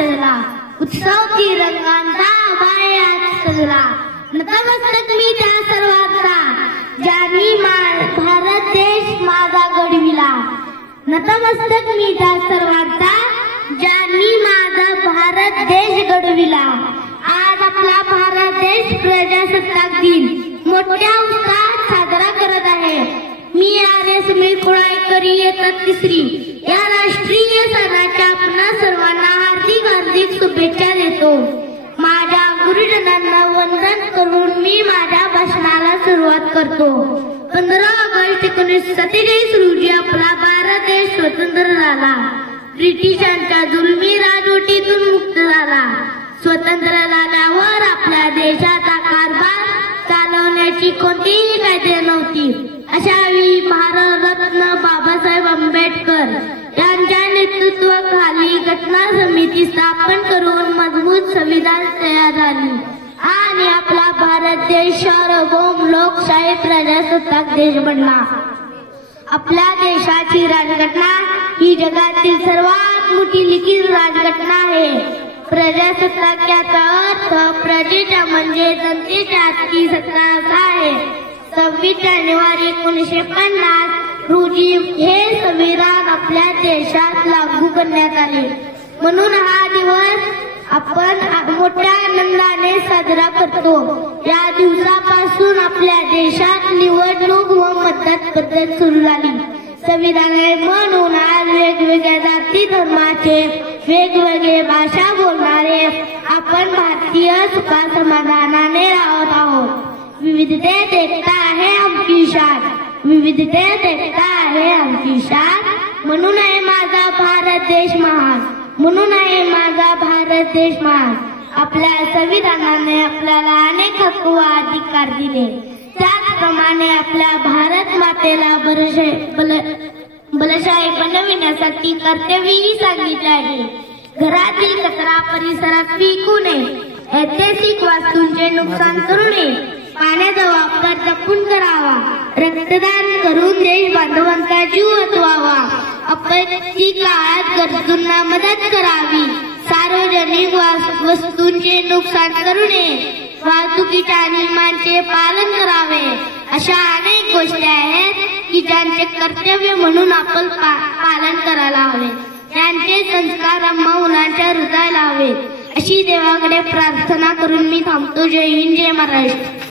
सजला, उत्सव तिरंगांचा आभाळात सजला. नतमस्तक मी त्या सर्वांचा, ज्यांनी भारत देश माझा घडविला. नतमस्तक मी त्या सर्वांचा, ज्यांनी माझा भारत देश घडविला. आज आपला भारत देश प्रजासत्ताक दिन मोठ्या उत्साहात साजरा करत आहे. मी आर्य समीर कुळाईकर इयत्ता तिसरी या राष्ट्रीय सणाच्या आपणा सर्वांना हार्दिक हार्दिक शुभेच्छा देतो. माझ्या गुरुजनांना वंदन करून मी माझ्या भाषणाला सुरुवात करतो. 15 ऑगस्ट 1947 रोजी आपला भारत देश स्वतंत्र झाला. ब्रिटिशांच्या जुलमी राजवटीतून मुक्त झाला. स्वतंत्र झाल्यावर आपल्या देशाचा कारभार चालवण्याची कोणतीही कायदे नव्हती. अशा वेळी भारतरत्न बाबासाहेब आंबेडकर यांच्या नेतृत्वाखाली घटना समिती स्थापन करून मजबूत संविधान तयार झाले आणि आपला भारत देश सार्वभौम लोकशाही प्रजासत्ताक देश बनला. आपल्या देशाची राजघटना ही जगातील सर्वात मोठी लिखित राजघटना आहे. प्रजासत्ताक याचा अर्थ प्रजेच्या म्हणजे जनतेच्या हाती सत्ता असा आहे. 26 जानेवारी 1950 रोजी हे संविधान आपल्या देशात लागू करण्यात आले. म्हणून हा दिवस आपण मोठ्या आनंदाने साजरा करतो. या दिवसापासून आपल्या देशात निवडणूक व मतदान पद्धत सुरू झाली. संविधानाने म्हणून आज वेगवेगळ्या जाती धर्माचे वेगवेगळे भाषा बोलणारे आपण भारतीय सुखा समाधानाने राहत आहोत. विविधतेत एकता आहे आमची शान, विविधतेत एकता आहे आमची शान. म्हणून आहे माझा भारत देश महान, म्हणून आहे माझा भारत देश महान. आपल्या संविधानाने आपल्याला अनेक हक्क व अधिकार दिले. त्याचप्रमाणे आपल्या भारत मातेला बलशाही बनविण्यासाठी कर्तव्यही सांगितले आहे. घरातील कचरा परिसरात फेकू नये, ऐतिहासिक वास्तूंचे नुकसान करू नये, पाण्याचा वापर जपून करावा, रक्तदान करून देश बांधवांचा जीव वाचवावा, आपत्ती काळात गरजूंना मदत करावी, सार्वजनिक वस्तूंचे नुकसान करू नये, वाहतुकीच्या नियमांचे पालन करावे. अशा अनेक गोष्टी आहेत की ज्यांचे कर्तव्य म्हणून आपण पालन करायला हवे. त्यांचे संस्कार आम्हा मुलांच्या हृदयाला हवेत. अशी देवाकडे प्रार्थना करून मी थांबतो. जय हिंद, जय महाराष्ट्र.